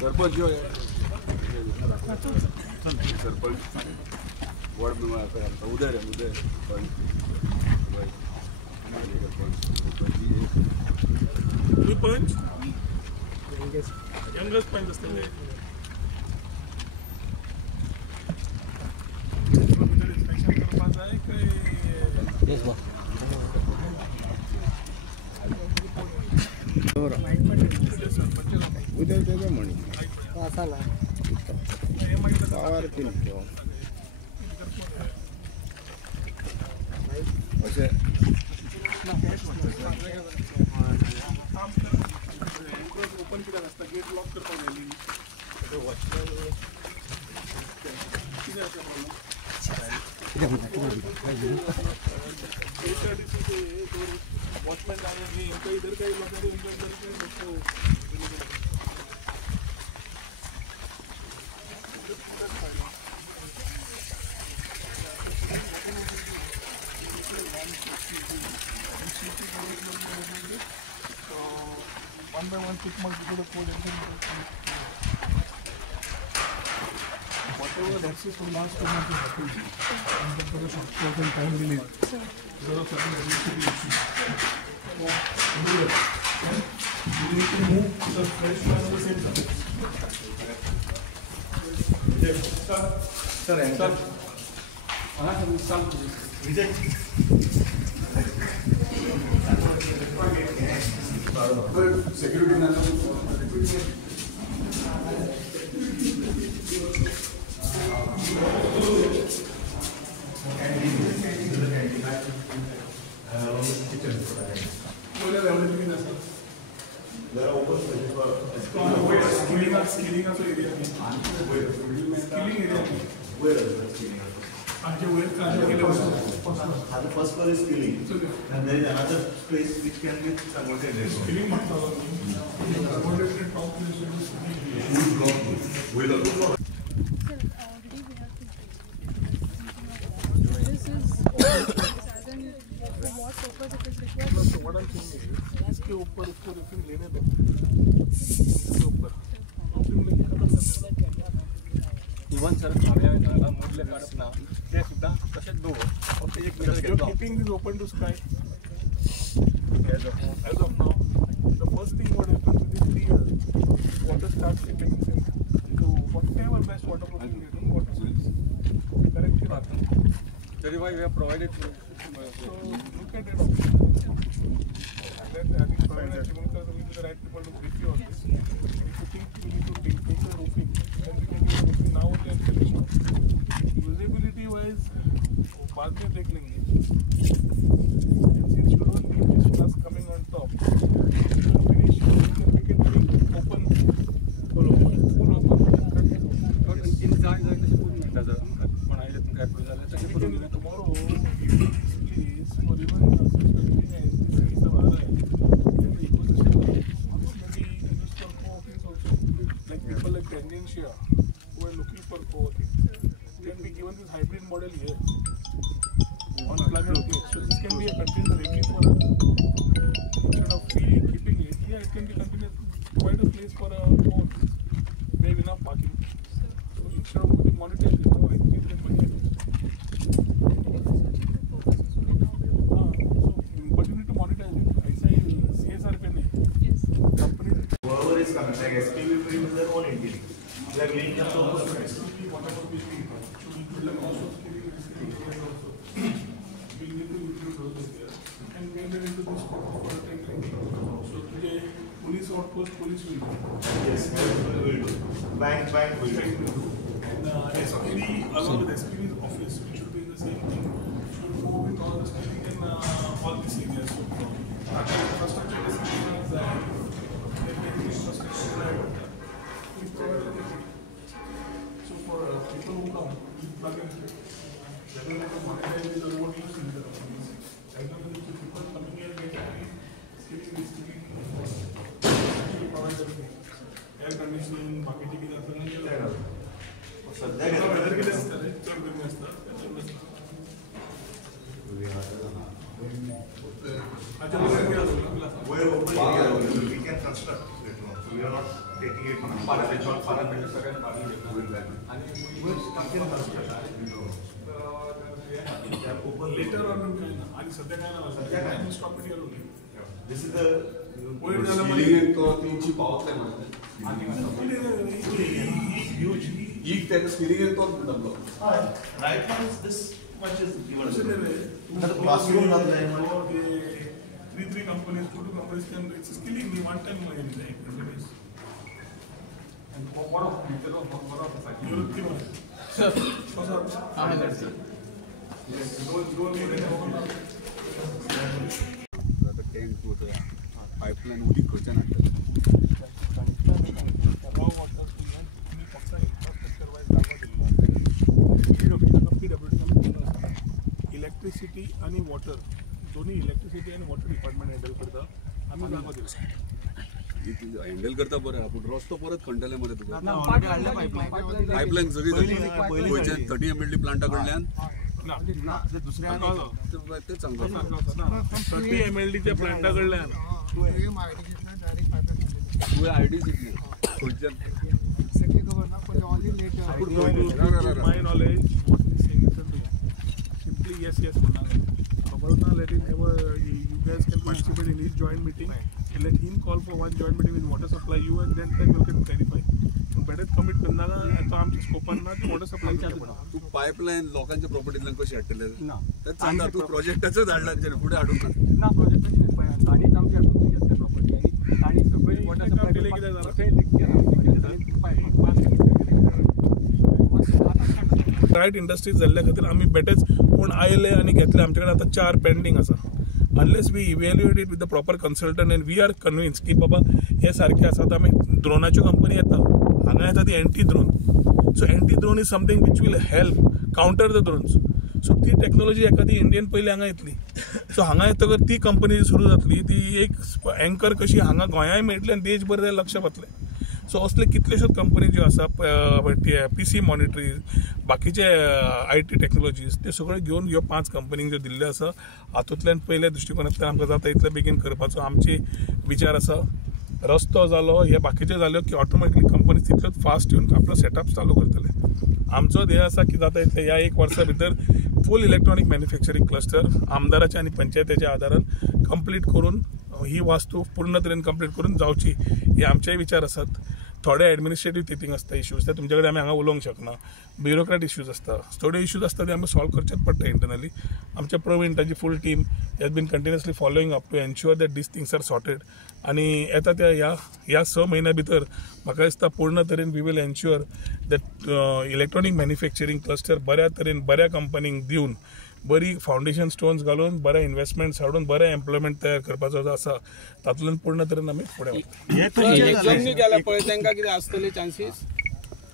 Sarpanch sarpanch ward member उदय पंच youngest पंच असते इन्स्पेक्शन करपाचं आहे काय उद्या त्याच्या म्हणे असे ओपन किती असतं गेट लॉक करता वॉचमैन इनका इधर का one by one tick mark to the code and whatever access from last 2 months is happening and the short and time release there are certain ability you need to move the fresh man over the same time sir Vijay security the first floor is filling, and there is another space which can be converted. Filling what I'm saying is, इसके ऊपर इसको refill लेने दो, इसके ऊपर even sir खाव्या झाला मोडले काढत ना ते सुद्धा तसेच दो फक्त एक मीटर घेतो keeping this open to sky as of now the first thing what happens within 3 years water starts seeping into whatever best waterproofing you do water source correct that is why we have provided so look at it and then I think Praveen and Shimulkar will be the right people to brief you on this. If you think we need to take the roofing, then we can do the roofing now and then finish off. Usability wise, बाद में देख लेंगे. And since you don't need this glass coming on top, you can finish. You can make it very open, full open. Inside the spoon does it. When I let them get tomorrow, please for even Tendentia who are looking for co-working can be given this hybrid model here on plug and play. So this can be a container every for us. Instead of keeping it here, it can be container quite a place for a phone. We have enough parking. So instead of putting monitors, I think they might course, police will do. Yes, municipal will do. Bank will do. And SPV, along with SPV's office, which should be in the same thing, should move with all the spending in all these areas. So, infrastructure is that infrastructure. So for people who come, we plug in. They will have to monetize the road use in the companies. I know that people coming here, they can be skipping, provide everything. Air conditioning, marketing, and other things. सध्या weather किती असतं रे? चढ कमी असतं. अच्छा, weather किती असतं? we're open area, we can construct it now. So we are not taking it. Later on, आणि सध्या काय नाव आहे? Stop it here only. This is the huge. right now is this much is given. Classroom three companies, two companies can it's skilling me one time money like and what of pipeline उडी खर्च ना electricity आणि water दोन्ही electricity आणि water department handle करता आम्ही जागा दिला हँडल करता बरं आपण रस्तो परत खंडले मध्ये तुका पाइपलाइन सगळी गोयच्या 30 MLD प्लांटा कडल्यान ते चांगलं 30 MLDच्या प्लांटा कडल्यान तू आयडी शिकली गोयच्या my knowledge simply yes Amarna let him ever you guys can participate in his joint meeting and let him call for one joint meeting with water supply you and then will get clarify better commit करना आता आमची स्कोपांना water supply तू pipeline लोकांच्या प्रॉपर्टीतल्यान कशी हाडटले तेच सांगा तू प्रोजेक्टाचो धाडला पुढे हाडून ना प्रोजेक्टाची ताणीच आमच्या हातून घेतले प्रॉपर्टी आणि ताणी सगळी वॉटर सप्लाय केले किती झालं राईट इंडस्ट्रीज जाल्ल्या खातीर आमी बेटेच कोण आयले आणि घेतले आमच्याकडे आता 4 पेंडिंग आसा unless we evaluate it with the proper consultant and we are convinced की बाबा हे सारखे आसात आमी ड्रोनाच्यो कंपनी येता हांगा येता ती anti drone so anti drone is something which will help counter the drones so ती टेक्नॉलॉजी एखादी इंडियन पयली हांगा येतली सो हांगा येतकर ती कंपनी सुरू जातली ती एक अँकर कशी हांगा गोंयांय मेळटली आनी देशभर लक्ष वतलें सो असले कितल्योश्योच कंपनी ज्यो आसा PC मॉनिटरीज बाकीचे IT टेक्नॉलॉजीज ते सगळे घेवन ह्यो 5 कंपनींक ज्यो दिल्ल्यो आसा हातूंतल्यान पयल्या दृश्टिकोनांतल्यान आमकां जाता इतले बेगीन करपाचो आमची विचार आसा रस्तो जालो हे बाकीचे जाल्यो की ऑटोमॅटिकली कंपनी तितल्योच फास्ट येवन आपलो सेटअप चालू करतले आमचो ध्येय आसा की जाता इतले ह्या 1 वर्सा भितर फूल इलेक्ट्रॉनिक मॅन्युफॅक्चरींग क्लस्टर आमदाराच्या आनी पंचायतीच्या आदारान कंप्लीट करून ही वास्तू पूर्ण तरेन कंप्लीट करून जावची हे आमचे विचार आसात थोडे एडमिनिस्ट्रेटिव्ह थिंकींग आसता इश्यूज ते तुमचे कडेन आमी हांगा उलोवंक शकना ब्युरोक्रेट इश्यूज आसता थोडे इश्यूज आसता ते आमी सॉल्व करचेच पडटा इंटरनली आमचे प्रवीण ताची full team has been continuously following up to ensure that these things are sorted आनी येता त्या ह्या 6 म्हयन्या भितर म्हाका दिसता पूर्ण तरेन we will ensure that electronic manufacturing cluster बऱ्या तरेन बऱ्या कंपनींक दिवन बरी फाउंडेशन स्टोन्स घालून बरे इन्व्हेस्टमेंट्स हाडून बरे एम्प्लॉयमेंट तयार करपाचो जो आसा तातूंतल्यान पूर्ण तरेन आमी फुडें जमनी गेल्या पळय तांकां कितें आसतले चान्सीस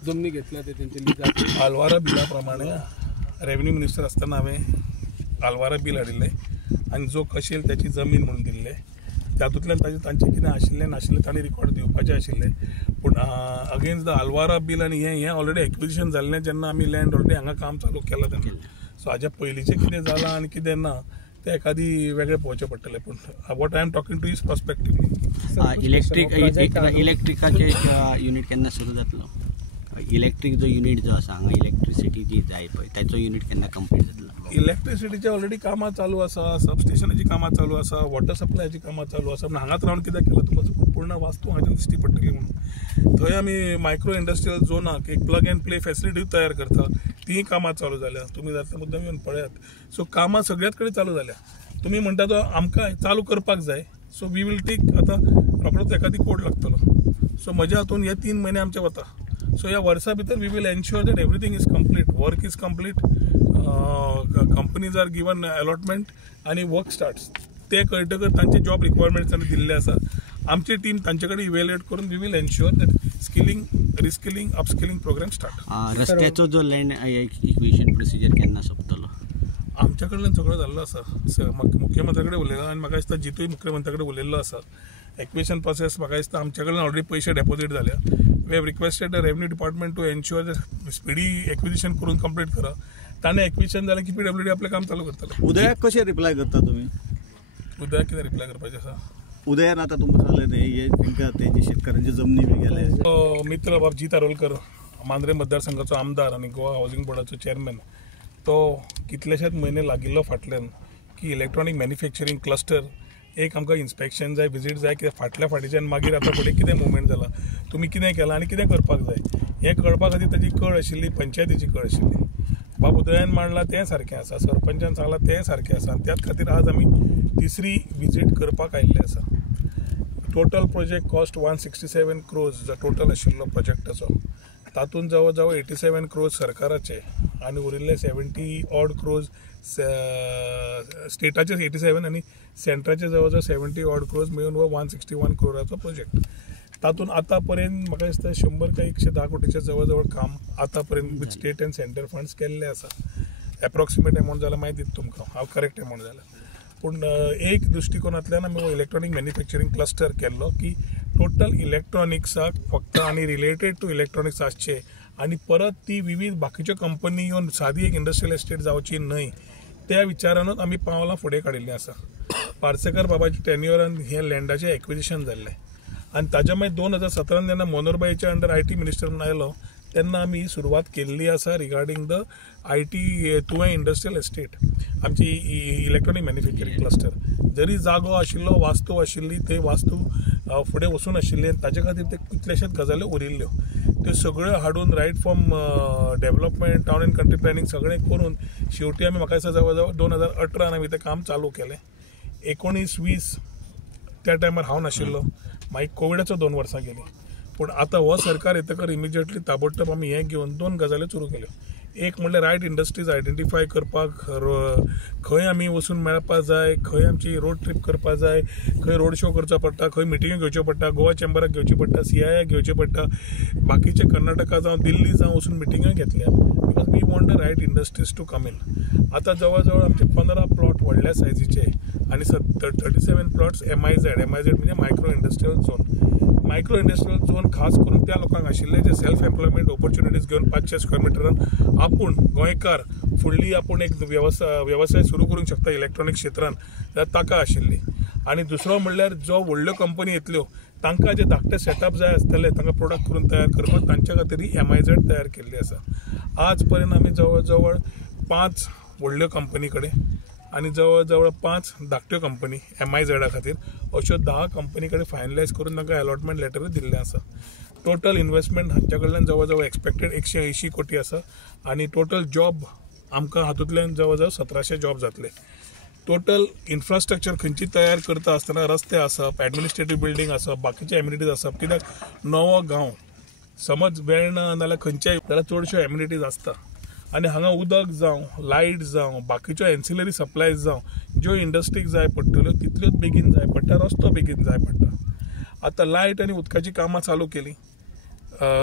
जमनी घेतल्या ते तेंची लिजाची आल्वारा बिला प्रमाणे रेव्हेन्यू मिनिस्टर आसतना हांवें आल्वारा बील हाडिल्लें आनी जो कशेल त्याची जमीन म्हणून दिल्ले तातूंतल्यान तांचें कितें आशिल्लें नाशिल्लें तांणी रिकॉर्ड दिवपाचें आशिल्लें पूण अगेन्स्ट द आल्वारा बील आनी हें ऑलरेडी एक्विजिशन जाल्लें जेन्ना आमी लँड ऑलरेडी हांगा काम चालू केलां तेन्ना सो हाज्या पयलींचें कितें जालां आनी कितें ना ते एखादी वेगळे पळोवचें पडटलें पूण what I am talking to is prospectively इलेक्ट्रिकाचे युनिट केन्ना सुरू जातलो इलेक्ट्रीक जो युनिट जो आसा हांगा इलेक्ट्रिसिटी जी जाय पळय ताचो युनिट केन्ना कंप्लीट जातलो इलेक्ट्रिसिटीचे ऑलरेडी कामां चालू आसा सबस्टेशनाची कामां चालू आसा वॉटर सप्लायची कामां चालू आसा पूण हांगाच रावन कित्याक केलां तुमकां पूर्ण वास्तू हांगा दिश्टी पडटली म्हणून थंय आमी मायक्रो इंडस्ट्रियल झोनाक एक प्लग एंड प्ले फेसिलिटी तयार करता ती कामां चालू जाल्या तुम्ही जाता मुद्दम येवन पळयात सो कामां सगळ्याच कडेन चालू जाल्या तुम्ही म्हणटा तो आमकां चालू करपाक जाय सो वी वील टेक आतां रोकडोच एखादी कोड लागतलो. सो म्हज्या हातून हे 3 म्हयने आमचे वता. सो ह्या वर्सा भितर we will ensure that everything is complete, work is complete, companies are given allotment आणि वर्क स्टार्ट्स. ते कळटकर तांचे जॉब रिक्वायरमेंट्स तांणी दिल्ले आसा. आमची टीम तांचे कडेन इव्हॅल्युएट करून we will ensure that skilling, reskilling, upskilling programme start. रस्त्याचो जो लँड एक्विजिशन प्रोसिजर केन्ना सोंपतलो? आमच्या कडल्यान सगळं जाल्लो आसा. मुख्यमंत्र्या कडेन उलयला आनी म्हाका दिसता जितूय मुख्यमंत्र्या कडेन उलयल्लो आसा. एक्विजिशन प्रोसेस म्हाका दिसता आमच्या कडल्यान ऑलरेडी पयशे डेपॉझिट जाल्या. We have requested the revenue department to ensure that speedy acquisition करून कंप्लीट करा. ताणें एक्विजिशन जालें की PWD आपलें काम चालू करतलो. उदयाक कशें रिप्लाय करता तुमी? उदयाक कितें रिप्लाय करपाचें आसा? उदयान आता तुमकां सांगलें न्ही हे तांकां तेजे शेतकारांचे जमनी बी गेले. मित्र बाबजी तारोलकर, मांद्रे मतदारसंघाचो आमदार आणि गोवा हावसिंग बोर्डाचो चेअरमॅन, तो कितलेशेच म्हयने लागिल्लो फाटल्यान की इलेक्ट्रॉनीक मॅन्युफॅक्चरींग क्लस्टर एक आमकां इन्स्पेक्शन जाय, विजीट जाय, कित्याक फाटल्या फाटीच्यान मागीर आतां फुडें कितें मुवमेंट जाला, तुमी कितें केलां आनी कितें करपाक जाय हें कळपा खातीर ताची कळ आशिल्ली, पंचायतीची कळ आशिल्ली. बाब उदयान मांडलां तें सारकें आसा, सरपंचान सांगलां तें सारकें आसा. त्याच खातीर आज आमी 3री विजीट करपाक आयिल्ले आसा. टोटल प्रोजेक्ट कॉस्ट 167 crores जो टोटल आशिल्लो प्रोजेक्टाचो. तातूंत जवळ जवळ 87 crores सरकाराचे आनी उरिल्ले 70 odd crores स्टेटाचे 87 आनी सेंट्राचे जवळ जवळ 70 odd crores मेळून 161 crores प्रोजेक्ट. तातूंत आतां पर्यंत म्हाका दिसता 100 काय 110 कोटीचे जवळ जवळ काम आतां पर्यंत with state end centre funds केल्ले आसा. एप्रॉक्सिमेट अमावंट जाल्यार माहिती दिता तुमकां, हांव करेक्ट अमावंट जाल्यार. पूण एक दृश्टिकोनांतल्यान आमी इलेक्ट्रॉनीक मॅन्युफॅक्चरींग क्लस्टर केल्लो की टोटल इलेक्ट्रॉनिक्साक फक्त आनी रिलेटेड टू इलेक्ट्रॉनिक्स आसचे आनी परत ती विविध बाकीच्यो कंपनी येवन सादी एक इंडस्ट्रियल एस्टेट जावची न्हय त्या विचारानूच आमी पावलां फुडें काडिल्लीं आसा. पार्सेकर बाबाच्या टेन्युअरान हे लँडाचें एक्विजिशन जाल्लें आनी ताच्या मागीर 2017 जेन्ना मनोहरभाईच्या अंडर IT मिनिस्टर म्हणून आयलो तेन्ना आमी सुरवात केल्ली आसा रिगार्डींग द IT तुवें इंडस्ट्रियल एस्टेट आमची इलेक्ट्रॉनीक मॅन्युफॅक्चरींग क्लस्टर. जरी जागो आशिल्लो, वास्तू आशिल्ली, ते वास्तू फुडें वचून आशिल्ले ताचे खातीर ते कितलेशेच गजाल्यो उरिल्ल्यो त्यो सगळ्यो हाडून right from development, town and country planning सगळें करून शेवटी आमी म्हाका दिसता जवळ जवळ 2018 आमी तें काम चालू केलें. 19-20 त्या टायमार हांव नाशिल्लो, मागीर कोविडाचो 2 वर्सां गेली. पूण आतां हो सरकार येतकर इमिजिएटली ताबडतोब आमी हें घेवन 2 गजाल्यो सुरू केल्यो. एक म्हणल्यार रायट इंडस्ट्रीज आयडेंटिफाय करपाक, खंय आमी वचून मेळपाक जाय, खंय आमची रोड ट्रीप करपाक जाय, खंय रोड शो करचो पडटा, खंय मिटिंग्यो घेवच्यो पडटा, गोवा चेंबराक घेवची पडटा, CII घेवची पडटा, बाकीचे कर्नाटका जावं दिल्ली जावं वचून मिटिंग्यो घेतल्या because we want the right industries to come in. आतां जवळ जवळ आमचे 15 प्लॉट व्हडल्या सायजीचे आनी 37 प्लॉट्स MIZ म्हणजे micro industrial zone. Micro industrial zone खास करून त्या लोकांक आशिल्ले जे सेल्फ एम्प्लॉयमेंट ऑपॉर्च्युनिटीज घेवन 500 स्क्वेअर मिटरान आपूण गोंयकार फुडली आपूण एक व्यवसाय सुरू करूंक शकता इलेक्ट्रॉनिक क्षेत्रांत जाल्यार ताका आशिल्ली. आनी दुसरो म्हणल्यार जो व्हडल्यो कंपनी येतल्यो तांकां जे धाकटे सेटअप जाय आसतले तांकां प्रोडक्ट करून तयार करपाक तांच्या खातीर ही MIZ तयार केल्ली आसा. आज पर्यंत आमी जवळ जवळ 5 व्हडल्यो कंपनी कडेन आनी जवळ जवळ 5 धाकट्यो कंपनी MIZ खातीर अश्यो 10 कंपनी कडेन फायनलायज करून तांकां अलॉटमेंट लेटर दिल्लें आसा. टोटल इन्वेस्टमेंट हांच्या कडल्यान जवळ जवळ एक्सपेक्टेड 180 कोटी आसा आनी टोटल जॉब आमकां हातूंतल्यान जवळ जवळ 1700 जॉब जातले. टोटल इन्फ्रास्ट्रक्चर खंयची तयार करता आसतना रस्ते आसप, एडमिनिस्ट्रेटीव बिल्डींग आसप, बाकीचे एम्युनिटीज आसप, कित्याक नवो गांव समज वेळ ना जाल्यार खंयच्याय जाल्यार चडश्यो एम्युनिटीज आसता आनी हांगा उदक जावं, लायट जावं, बाकीच्यो एन्सिलरी सप्लायज जावं ज्यो इंडस्ट्रीक जाय पडटल्यो तितल्योच बेगीन जाय पडटा, रस्तो बेगीन जाय पडटा. आतां लायट आनी उदकाची कामां चालू केली,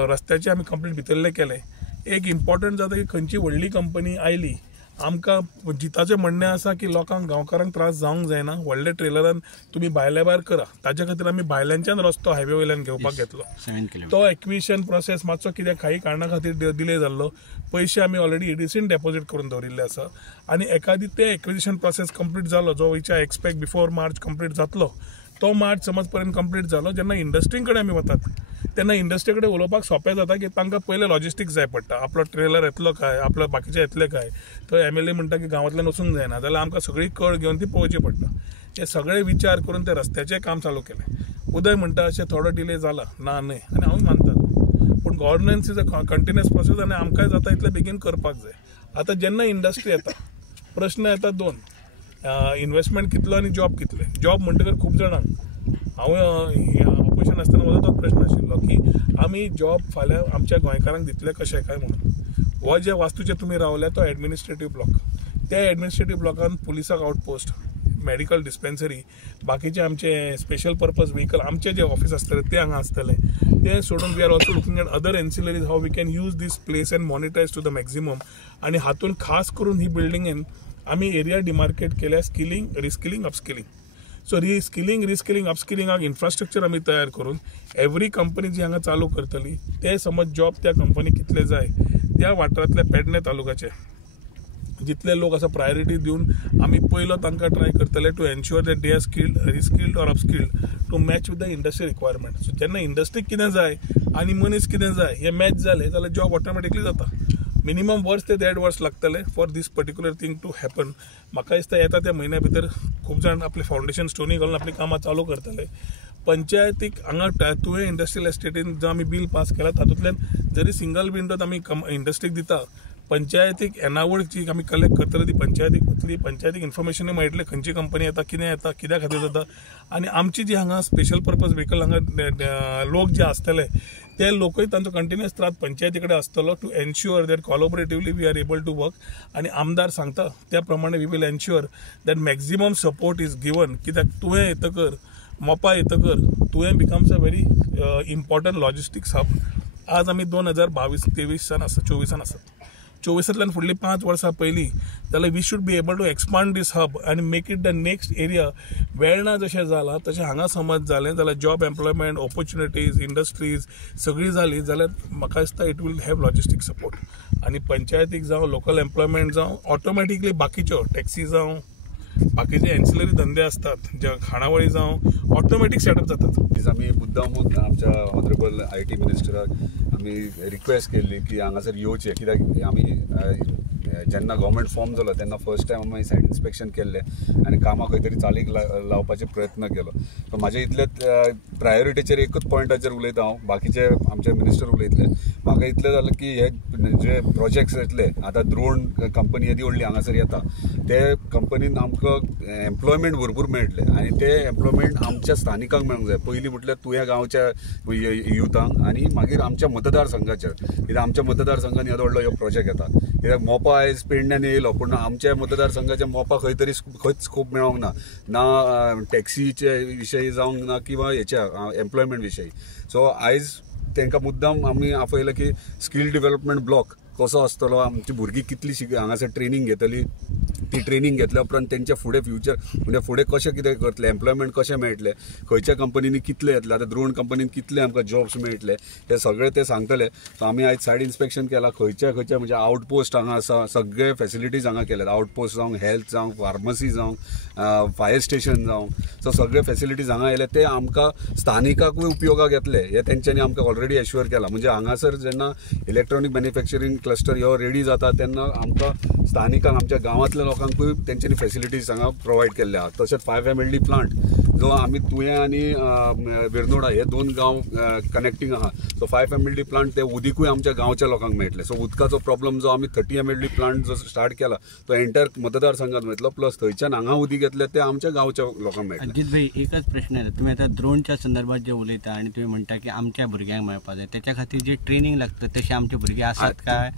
रस्त्याचे आमी कंप्लीट भितरले केले. एक इम्पॉर्टंट जाता की खंयची व्हडली कंपनी आयली आमकां जिताचें म्हणणें आसा की लोकांक गांवकारांक त्रास जावंक जायना, व्हडल्या ट्रेलरान तुमी भायल्या भायर करा. ताच्या खातीर आमी भायल्यांच्यान रस्तो हायवे वयल्यान घेवपाक घेतलो. तो एक्विजिशन प्रोसेस मातसो कित्याक काही कारणा खातीर डिले जाल्लो. पयशे आमी ऑलरेडी EDCन डेपॉझिट करून दवरिल्ले आसा आनी एखादी ते एक्विजिशन प्रोसेस कंप्लीट जालो जो which I expect before March complete जातलो, तो मार्च समज पर्यंत कंप्लीट जालो जेन्ना इंडस्ट्री कडेन आमी वतात तेन्ना इंडस्ट्री कडेन उलोवपाक सोंपें जाता की तांकां पयलें लॉजिस्टिक्स जाय पडटा. आपलो ट्रेलर येतलो काय, आपलो बाकीचे येतले काय, थंय MLA म्हणटा की गांवांतल्यान वचूंक जायना जाल्यार आमकां सगळी कळ घेवन ती पळोवची पडटा. हे सगळे विचार करून ते रस्त्याचें काम चालू केलें. उदय म्हणटा अशें थोडो डिले जाला ना न्हय आनी हांव मानता, पूण governance is a continuous process आनी आमकांय जाता इतले बेगीन करपाक जाय. आतां जेन्ना इंडस्ट्री येता प्रश्न येता 2, इन्वेस्टमेंट कितलो आनी जॉब कितले. जॉब म्हणटकर खूब जाणांक हांव ऑपोजिशन आसतना म्हजो तो प्रश्न आशिल्लो की आमी जॉब फाल्यां आमच्या गोंयकारांक दितले कशें काय म्हणून. हो जे वास्तूचे तुमी रावल्या तो एडमिनिस्ट्रेटीव ब्लॉक, त्या एडमिनिस्ट्रेटीव ब्लॉकान पुलिसाक आउटपोस्ट, मेडिकल डिस्पेन्सरी, बाकीचे आमचे स्पेशल पर्पज व्हेकल आमचे जे ऑफिस आसतले ते हांगा आसतले. ते सोडून we are also looking at other ancillaries how we can use this place and monetise to the maximum. आणि हातून खास करून ही बिल्डिंगेन आमी एरिया डिमार्केट केल्या skilling, reskilling, upskilling. So reskilling, अपस्किलिंगाक इन्फ्रास्ट्रक्चर आमी तयार करून एवरी कंपनी जी हांगा चालू करतली ते समज जॉब त्या कंपनीक कितले जाय त्या वाठारांतल्या पेडणे तालुक्याचे जितले लोक आसा प्रायोरिटी दिवन आमी पयलो तांकां ट्राय करतले to ensure that they are skilled, reskilled or upskilled to match with the industry requirement. So जेन्ना इंडस्ट्रीक कितें जाय आनी मनीस कितें जाय हे मॅच जाले जाल्यार जॉब ऑटोमॅटिकली जाता. मिनिमम वर्स ते 1.5 वर्स लागतले for this particular thing to happen. म्हाका दिसता येता त्या म्हयन्या भितर खूब जाण आपले फावंडेशन स्टोनी घालून आपली कामां चालू करतले. पंचायतीक हांगा तुवें इंडस्ट्रियल एस्टेटीन जो आमी बील पास केला तातूंतल्यान जरी सिंगल विंडो आमी इंडस्ट्रीक दिता, पंचायतीक एनावड जी आमी कलेक्ट करतले ती पंचायतीक वतली. पंचायतीक इन्फॉर्मेशनूय मेळटलें खंयची कंपनी येता, कितें येता, कित्या खातीर जाता. आनी आमची जी हांगा स्पेशल पर्पज व्हेकल हांगा लोक जे आसतले ते लोकूय तांचो कंटिन्युअस त्रास पंचायती कडेन आसतलो to ensure that collaboratively we are able to work. आनी आमदार सांगता त्या प्रमाणे we will ensure that maximum support is given. कित्याक तुवें येतकर मोपा येतकर तुवें becomes a very important logistics hub. आज आमी 2022-23 आसा 24 आसात. 24तल्यान फुडली 5 वर्सां पयलीं जाल्यार we should be able to expand this hub आनी make it the next area. Verna जशें जालां तशें हांगा समज जालें जाल्यार जॉब एम्प्लॉयमेंट, ऑपॉर्च्युनिटीज, इंडस्ट्रीज सगळी जाली जाल्यार म्हाका दिसता it will have logistic support. आनी पंचायतीक जावं, लोकल एम्प्लॉयमेंट जावं, ऑटोमॅटिकली बाकीच्यो टॅक्सी जावं, बाकीचे एन्सिलरी धंदे असतात जे खाणावळी जावं ऑटोमॅटिक सेटअप जातात. आमी मुद्दाम आमच्या ऑनरेबल IT मिनिस्टराक आमी रिक्वेस्ट केल्ली की हांगासर येवचे, कित्याक आमी जेन्ना गव्हर्मेंट फॉर्म जालो तेन्ना फर्स्ट टायम आमी सायट इन्स्पेक्शन केल्लें आनी कामां खंय तरी चालीक लावपाचे प्रयत्न केलो. सो म्हाजे इतले प्रायोरिटीचेर एकूच पॉयंटाचेर उलयता हांव, बाकीचे आमचे मिनिस्टर उलयतले. म्हाका इतलें जालें की हे जे प्रोजेक्ट्स येतले आतां ड्रोन कंपनी येदी व्हडली हांगासर येता ते कंपनीन आमकां एम्प्लॉयमेंट भरपूर मेळटले आनी ते एम्प्लॉयमेंट आमच्या स्थानिकांक मेळूंक जाय. पयलीं म्हटल्यार तुवें गांवच्या युथांक आनी मागीर आमच्या मतदारसंघाचेर, कित्याक आमच्या मतदारसंघान येदो व्हडलो ह्यो प्रोजेक्ट येता. कित्याक मोपा आयज पेडण्यान येयलो पूण आमच्या मतदारसंघाच्या मोपा खंय तरी खंयच स्कोप मेळोंक ना टॅक्सीचे विशयी जावंक ना किंवा हेच्या एम्प्लॉयमेंट विशयी. सो आयज तांकां मुद्दाम आमी आपयलें की स्कील डेव्हलपमेंट ब्लॉक कसो आसतलो, आमची भुरगीं कितली हांगासर ट्रेनिंग घेतली, ती ट्रेनिंग घेतल्या उपरांत तेंच्या फुडें फ्युचर म्हणजे फुडें कशें कितें करतले, एम्प्लॉयमेंट कशें मेळटलें, खंयच्या कंपनीनी कितले येतले, आतां ड्रोन कंपनीन कितले आमकां जॉब्स मेळटले हे सगळे ते सांगतले. सो आमी आयज सायड इन्स्पेक्शन केलां खंयच्या म्हणजे आउटपोस्ट हांगा आसा, सगळे फॅसिलिटीज हांगा केल्यात. आउटपोस्ट जावं, हेल्थ जावं, फार्मसी जावं, फायर स्टेशन जावं, सो सगळे फॅसिलिटीज हांगा येयले ते आमकां स्थानिकाकूय उपयोगाक येतले हे तेंच्यांनी आमकां ऑलरेडी एश्युअर केला. म्हणजे हांगासर जेन्ना इलेक्ट्रॉनीक मॅन्युफॅक्चरींग क्लस्टर ह्यो रेडी जाता तेन्ना आमकां स्थानिकांक, आमच्या गांवांतल्या लोकांकूय तेंच्यांनी फॅसिलिटीज हांगा प्रोवायड केल्ले आहात. तशेंच 5 MLD प्लांट जो आमी तुवें आनी वेर्नोडा हे 2 गांव कनेक्टींग आहा. सो 5 MLD प्लांट ते उदीकूय आमच्या गांवच्या लोकांक मेळटले. सो उदकाचो प्रॉब्लम जो आमी 30 MLD प्लांट जो स्टार्ट केला तो एंटायर मतदारसंघात मेळटलो. प्लस थंयच्यान हांगा उदीक येतले ते आमच्या गांवच्या लोकांक मेळटले. अजित भाई, एकच प्रश्न आहे, तुम्ही आता ड्रोनच्या संदर्भात जे उलयता आणि तुम्ही म्हणता की आमच्या भुरग्यांक मेळपा जाय, त्याच्या खातीर जे ट्रेनिंग लागतं तसे आमचे भुरगे आसात काय?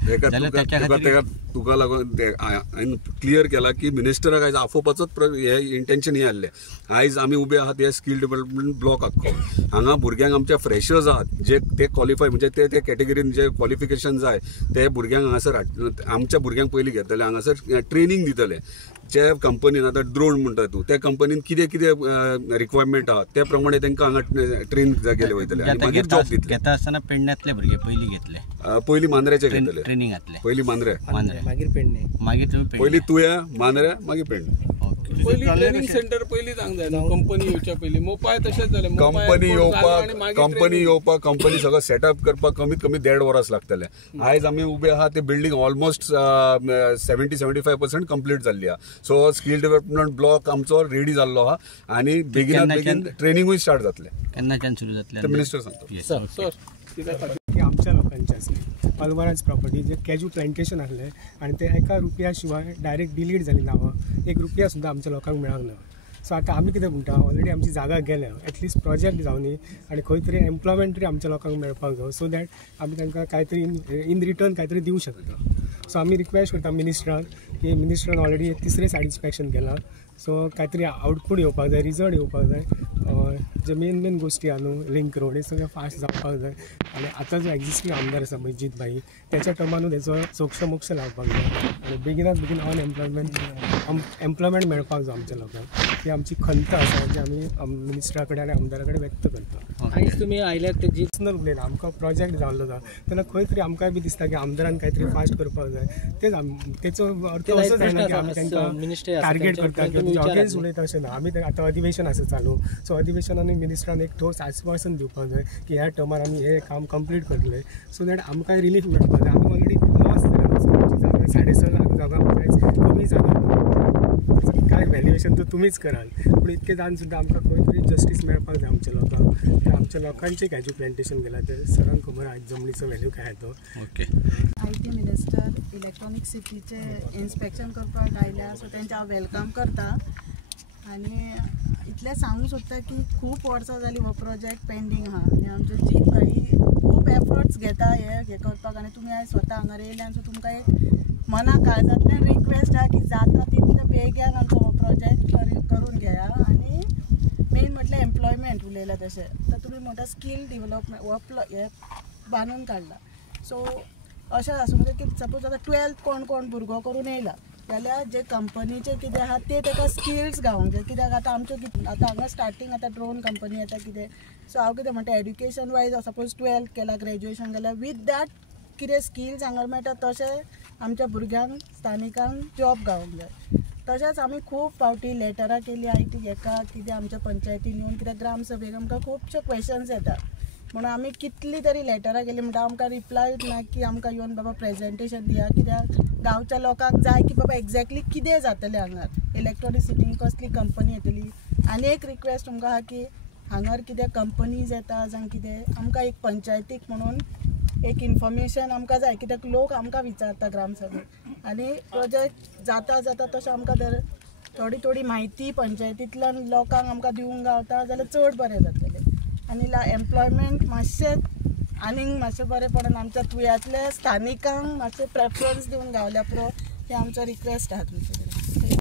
तुका लागून हांवें क्लियर केला की मिनिस्टराक आयज आफोवपाचोच हे इंटेन्शन हे आसलें. आयज आमी उबे आहात हे स्कील डेव्हलपमेंट ब्लॉक आख्खो. हांगा भुरग्यांक आमच्या फ्रेशर्स आहात जे ते क्वॉलिफाय म्हणजे ते कॅटेगरीन जे क्वॉलिफिकेशन जाय ते भुरग्यांक हांगासर आमच्या भुरग्यांक पयलीं घेतले, हांगासर ट्रेनिंग दितले. जे कंपनीन आतां ड्रोन म्हणटा तूं त्या कंपनीन कितें कितें रिक्वायरमेंट आहा ते प्रमाणे तांकां हांगा ट्रेन केले वयतले आनी मागीर जॉब दितले. घेता आसतना पेडण्यातले भुरगे पयलीं घेतले, पयलीं मांद्रेचे घेतले ट्रेनिंग घातले, पयलीं मांद्रे, मागीर पेडणे, मागीर तुम्ही पयलीं तुवें मांद्रे मागीर पेडणे. पहिली ट्रेनिंग सेंटर पहिली सांग जाय कंपनी येवच्या पयलीं. मोपाय तशेंच जालें, कंपनी येवपाक कंपनी सगळं सेटअप करपाक कमीत कमी 1.5 वर्स लागतले. आयज आमी उबे आहा ते बिल्डींग ऑलमोस्ट 70-75% कंप्लीट जाल्ली आहा. सो स्कील डेव्हलपमेंट ब्लॉक आमचो रेडी जाल्लो आहा आनी बेगीनात बेगीन ट्रेनिंगूय स्टार्ट जातले. केन्नाच्यान सुरू जातले ते मिनिस्टर सांगता. सर आमच्या लोकांचे आसले अल्वराज प्रॉपर्टी जे कॅजू प्लांटेशन आसले आनी ते एका रुपया शिवाय डायरेक्ट डिलीट जाली नावां. 1 रुपया सुद्दां आमच्या लोकांक मेळोंक ना. सो आतां आमी कितें म्हणटा ऑलरेडी आमची जागा गेल्या एटलिस्ट प्रोजेक्ट जावनी आनी खंय तरी एम्प्लॉयमेंट तरी आमच्या लोकांक मेळपाक जाय सो दॅट आमी तांकां काय तरी इन रिटर्न काय तरी दिवं शकता. सो आमी रिक्वेस्ट करता मिनिस्टराक की मिनिस्टरान ऑलरेडी 3रे सायड इन्स्पेक्शन केलां सो काय तरी आउटपूट येवपाक जाय, रिजल्ट येवपाक जाय. जे मेन गोश्टी आहा न्हू लिंक रोड हे सगळें फास्ट जावपाक जाय आनी आतां जो एक्झिस्टींग आमदार आसा मंजीत भाई त्याच्या टर्मानूच हेचो सोक्ष मोक्ष लावपाक जाय आनी बेगिनाच बेगीन एम्प्लॉयमेंट मेळपाक जाय आमच्या लोकांक. ही आमची खंत आसा जी आमी मिनिस्टरा कडेन आनी आमदारा कडेन व्यक्त करता. आयज तुमी आयल्यात ते जी पर्सनल उलयना आमकां प्रोजेक्ट जाल्लो आसा तेन्ना खंय तरी आमकांय बी दिसता की आमदारान काय तरी फास्ट करपाक जाय. तेच तेचो अर्थ असो जायना की आमी तांकां टार्गेट करता की अगेन्स्ट उलयता अशें ना. आमी आतां अधिवेशन आसा चालू सो अधिवेशनान मिनिस्टरान एक ठोस आश्वासन दिवपाक जाय की ह्या टर्मार आमी हे काम कंप्लीट करतले सो दॅट आमकां रिलीफ मेळपाक जाय. आमी ऑलरेडी लॉस जाल्या आमची जागा 6.5 लाख जागा कमी जागा काय व्हॅल्युएशन तर तुमीच कराल पूण इतके जावन सुद्दां आमकां खंय तरी जस्टीस मेळपाक जाय आमच्या लोकांक. आमच्या लोकांचे कॅज्यू प्लांटेशन केला ते सरांक खबर आहा जमनीचो व्हॅल्यू काय तो. ओके IT मिनिस्टर इलेक्ट्रॉनिक सिटीचे इन्स्पेक्शन करपाक आयल्या सो तेंचे हांव वेलकम करता आनी इतलें सांगूंक सोदता की खूब वर्सां जालीं हो प्रोजेक्ट पेंडींग आहा आनी आमचे जीत भाई खूब एफर्ट्स घेता हे करपाक आनी तुमी आयज स्वता हांगा येयल्यान सो तुमकां एक मना काळजांतल्यान रिक्वेस्ट आहा की जाता तितले बेगीन आमचो हो प्रोजेक्ट करून घेया. आनी मेन म्हटल्यार एम्प्लॉयमेंट उलयला तशें तर तुमी म्हणटा स्कील डिवेलपमेंट हो हे बांदून काडला सो अशें आसूं की सपोज आतां 12th कोण भुरगो करून येयला जाल्यार जे कंपनीचे कितें आहा ते ताका स्किल्स गावोंक जाय. कित्याक आतां आमच्यो आतां हांगा स्टार्टींग आतां ड्रोन कंपनी येता कितें सो हांव कितें म्हणटा एड्युकेशन वायज सपोज 12th केला ग्रॅज्युएशन केल्यार वीथ दॅट कितें स्किल्स हांगा मेळटा तशें आमच्या भुरग्यांक स्थानिकांक जॉब गावोंक जाय. तशेंच आमी खूब फावटी लेटरां केली IT हेका कितें आमच्या पंचायतीन येवन कित्याक ग्रामसभेक आमकां खुबशे क्वेश्चन्स येता म्हणून आमी कितली तरी लेटरां केली म्हणटा आमकां रिप्लाय ना की आमकां येवन बाबा प्रेजेंटेशन दिया कित्याक गांवच्या लोकांक जाय की बाबा एक्झॅक्टली कितें जातलें हांगार इलेक्ट्रॉनिक सिटीन कसली कंपनी येतली. आनी एक रिक्वेस्ट तुमकां आहा की हांगार कितें कंपनीज येता जावं कितें आमकां एक पंचायतीक म्हणून एक इन्फॉर्मेशन आमकां जाय कित्याक लोक आमकां विचारता ग्रामसभेक आनी प्रोजेक्ट जाता तशें आमकां थोडी म्हायती पंचायतींतल्यान लोकांक आमकां दिवंक गावता जाल्यार चड बरें जातलें. आनी एम्प्लॉयमेंट मातशें आनीक मातशें बरें पडन आमच्या तुय्यातल्या स्थानिकांक मातशें प्रेफरन्स दिवन गावल्या पुरो हे आमचो रिक्वेस्ट आहा तुमचे कडेन.